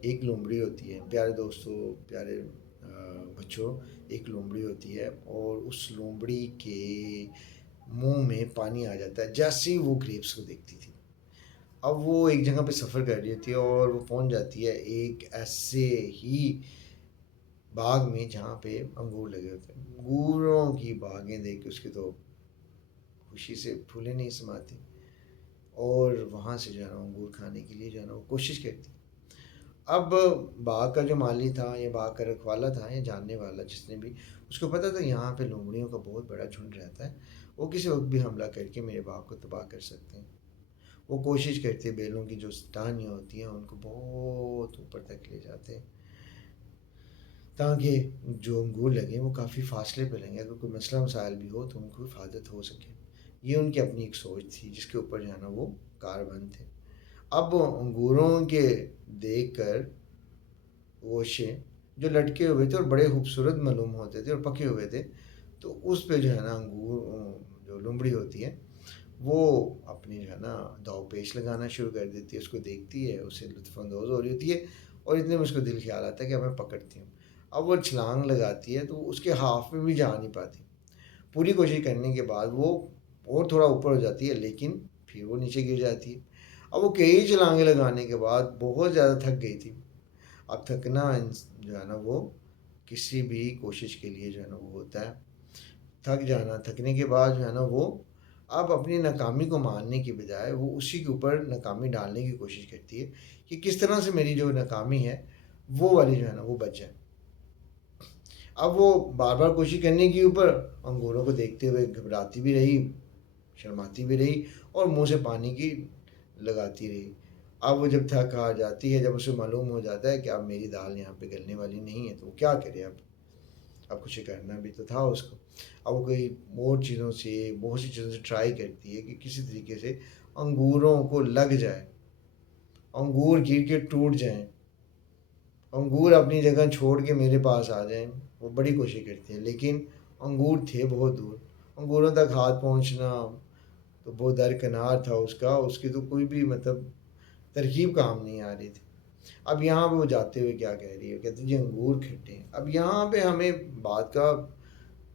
ایک لومڑی ہوتی ہے، پیارے دوستوں، پیارے بچوں، ایک لومڑی ہوتی ہے اور اس لومڑی کے منہ میں پانی آ جاتا ہے جیسے ہی وہ گریپس کو دیکھتی تھی۔ اب وہ ایک جگہ پہ سفر کر رہی ہوتی ہے اور وہ پہنچ جاتی ہے ایک ایسے ہی باغ میں جہاں پہ انگور لگے ہوتے ہیں۔ انگوروں کی باغیں دیکھ کے اس کی تو خوشی سے پھولے نہیں سماتے، اور وہاں سے جو ہے نا انگور کھانے کے لیے جو ہے نا وہ کوشش کرتی۔ اب باغ کا جو مالی تھا یا باغ کا رکھوالا تھا یا جاننے والا جس نے بھی، اس کو پتہ تھا یہاں پہ لومڑیوں کا بہت بڑا جھنڈ رہتا ہے، وہ کسی وقت بھی حملہ کر کے میرے باغ کو تباہ کر سکتے ہیں۔ وہ کوشش کرتے بیلوں کی جو ٹہنیاں ہوتی ہیں ان کو بہت اوپر تک لے جاتے ہیں تاکہ جو انگور لگیں وہ کافی فاصلے پہ لگیں، اگر کوئی مسئلہ مسائل بھی ہو تو ان کو حفاظت ہو سکے۔ یہ ان کی اپنی ایک سوچ تھی جس کے اوپر جو ہے نا وہ کاربند تھے۔ اب انگوروں کے دیکھ کر گوشے جو لٹکے ہوئے تھے اور بڑے خوبصورت معلوم ہوتے تھے اور پکے ہوئے تھے، تو اس پہ جو ہے نا انگور جو لومڑی ہوتی ہے وہ اپنی جو ہے نا داؤ پیش لگانا شروع کر دیتی ہے، اس کو دیکھتی ہے، اسے لطف اندوز ہو رہی ہوتی ہے اور اتنے میں اس کو دل خیال آتا ہے کہ اب میں پکڑتی ہوں۔ اب وہ چھلانگ لگاتی ہے تو اس کے ہاف میں بھی جا نہیں پاتی، پوری کوشش کرنے کے بعد وہ اور تھوڑا اوپر ہو جاتی ہے لیکن پھر وہ نیچے گر جاتی ہے۔ اب وہ کئی چھلانگیں لگانے کے بعد بہت زیادہ تھک گئی تھی۔ اب تھکنا جو ہے نا وہ کسی بھی کوشش کے لیے جو ہے نا وہ ہوتا ہے، تھک جانا۔ تھکنے کے بعد جو ہے نا وہ اب اپنی ناکامی کو ماننے کی بجائے وہ اسی کے اوپر ناکامی ڈالنے کی کوشش کرتی ہے کہ کس طرح سے میری جو ناکامی ہے وہ والی جو ہے نا وہ بچ جائے۔ اب وہ بار بار کوشش کرنے کے اوپر انگوروں کو دیکھتے ہوئے گھبراتی بھی رہی، شرماتی بھی رہی اور منہ سے پانی کی لگاتی رہی۔ اب وہ جب تھک ہار جاتی ہے، جب اسے معلوم ہو جاتا ہے کہ اب میری دال یہاں پہ گلنے والی نہیں ہے تو وہ کیا کرے، اب کچھ کرنا بھی تو تھا اس کو۔ اب وہ کوئی اور چیزوں سے، بہت سی چیزوں سے ٹرائی کرتی ہے کہ کسی طریقے سے انگوروں کو لگ جائے، انگور گر کے ٹوٹ جائیں، انگور اپنی جگہ چھوڑ کے میرے پاس آ جائیں۔ وہ بڑی کوشش کرتی ہیں لیکن انگور تھے بہت دور، انگوروں تک ہاتھ پہنچنا تو بہت درکنار تھا اس کی تو کوئی بھی مطلب ترکیب کام نہیں آ رہی تھی۔ اب یہاں پہ وہ جاتے ہوئے کیا کہہ رہی ہے، کہتے ہیں جی انگور کھٹے ہیں۔ اب یہاں پہ ہمیں بات کا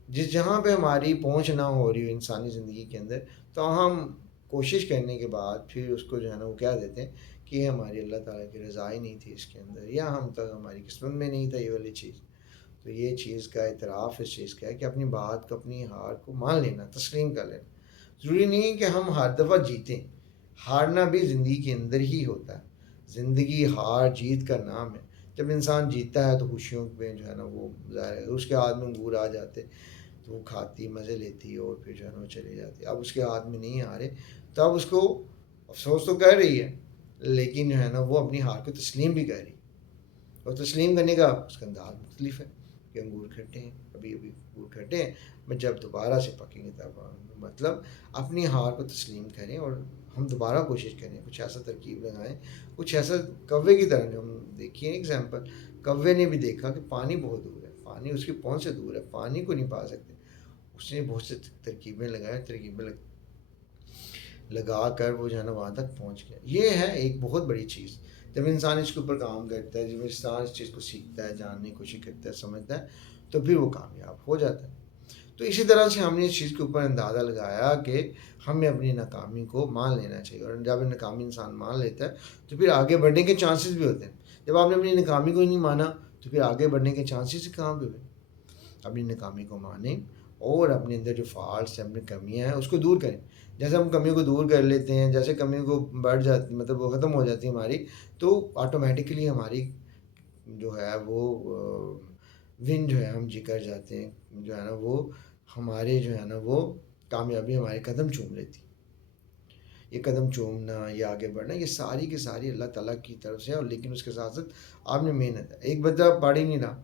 جس جہاں پہ ہماری پہنچ نہ ہو رہی ہو انسانی زندگی کے اندر، تو ہم کوشش کرنے کے بعد پھر اس کو جو ہے نا وہ کہہ دیتے ہیں کہ یہ ہماری اللہ تعالیٰ کی رضا ہی نہیں تھی اس کے اندر، یا ہم تک ہماری قسمت میں نہیں تھا یہ والی چیز۔ تو یہ چیز کا اعتراف اس چیز کا ہے کہ اپنی بات کو، اپنی ہار کو مان لینا، تسلیم کر لینا۔ ضروری نہیں ہے کہ ہم ہر دفعہ جیتیں، ہارنا بھی زندگی کے اندر ہی ہوتا ہے۔ زندگی ہار جیت کا نام ہے۔ جب انسان جیتتا ہے تو خوشیوں میں جو ہے نا وہ ظاہر ہے اس کے ہاتھ میں انگور آ جاتے تو وہ کھاتی، مزے لیتی اور پھر جو ہے نا وہ چلی جاتی۔ اب اس کے ہاتھ میں نہیں آ رہے تو اب اس کو افسوس تو کر رہی ہے لیکن جو ہے نا وہ اپنی ہار کو تسلیم بھی کر رہی ہے، اور تسلیم کرنے کا اس کا انداز مختلف ہے کہ انگور کھٹے ہیں، ابھی ابھی انگور کھٹے ہیں، میں جب دوبارہ سے پکیں گے تب مطلب اپنی ہار کو تسلیم کریں اور ہم دوبارہ کوشش کریں، کچھ ایسا ترکیب لگائیں، کچھ ایسا کوے کی طرح جو ہم دیکھیے ایگزامپل، کوے نے بھی دیکھا کہ پانی بہت دور ہے، پانی اس کی پہنچ سے دور ہے، پانی کو نہیں پا سکتے، اس نے بہت سے ترکیبیں لگائیں، ترکیبیں لگا کر وہ جو ہے نا وہاں تک پہنچ گیا۔ یہ ہے ایک بہت بڑی چیز، جب انسان اس کے اوپر کام کرتا ہے، جب انسان اس چیز کو سیکھتا ہے، جاننے کی کوشش کرتا ہے، سمجھتا ہے، تو پھر وہ کامیاب ہو جاتا ہے۔ تو اسی طرح سے ہم نے اس چیز کے اوپر اندازہ لگایا کہ ہمیں اپنی ناکامی کو مان لینا چاہیے، اور جب ناکامی انسان مان لیتا ہے تو پھر آگے بڑھنے کے چانسز بھی ہوتے ہیں۔ جب آپ نے اپنی ناکامی کو ہی نہیں مانا تو پھر آگے بڑھنے کے چانسز کہاں پہ ہوئے۔ اپنی ناکامی کو مانیں اور اپنے اندر جو فالٹس ہیں، اپنی کمیاں ہیں اس کو دور کریں۔ جیسے ہم کمیوں کو دور کر لیتے ہیں، جیسے کمیوں کو بڑھ جاتی مطلب وہ ختم ہو جاتی ہے ہماری، تو آٹومیٹکلی ہماری جو ہے وہ ون جو ہے ہم جی کر جاتے ہیں، جو ہے نا وہ ہمارے جو ہے نا وہ کامیابی ہمارے قدم چوم لیتی۔ یہ قدم چومنا، یہ آگے بڑھنا، یہ ساری کی ساری اللہ تعالیٰ کی طرف سے ہے، اور لیکن اس کے ساتھ ساتھ آپ نے محنت ہے۔ ایک بندہ پڑھ ہی نہیں رہا،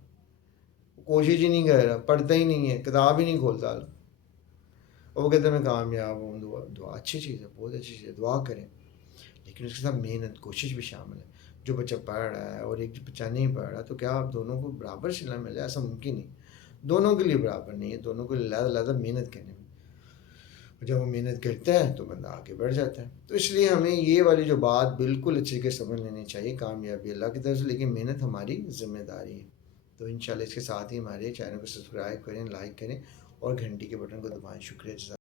کوشش ہی نہیں کر رہا، پڑھتا ہی نہیں ہے، کتاب ہی نہیں کھولتا، اور وہ کہتے ہیں میں کامیاب ہوں۔ دعا اچھی چیز ہے، بہت اچھی چیز ہے، دعا کریں، لیکن اس کے ساتھ محنت، کوشش بھی شامل ہے۔ جو بچہ پڑھ رہا ہے اور ایک جو بچہ نہیں پڑھ رہا، تو کیا آپ دونوں کو برابر صلہ مل جائے؟ ایسا ممکن نہیں، دونوں کے لیے برابر نہیں ہے، دونوں کو علیحدہ علیحدہ محنت کرنے میں اور جب وہ محنت کرتا ہے تو بندہ آگے بڑھ جاتا ہے. تو اس لیے ہمیں یہ والی جو بات بالکل اچھے کے سمجھ لینی چاہیے، کامیابی اللہ کی طرف سے، لیکن محنت ہماری ذمہ داری ہے. تو انشاءاللہ اس کے ساتھ ہی ہمارے چینل کو سبسکرائب کریں، لائک کریں اور گھنٹی کے بٹن کو دبائیں. شکریہ جزاک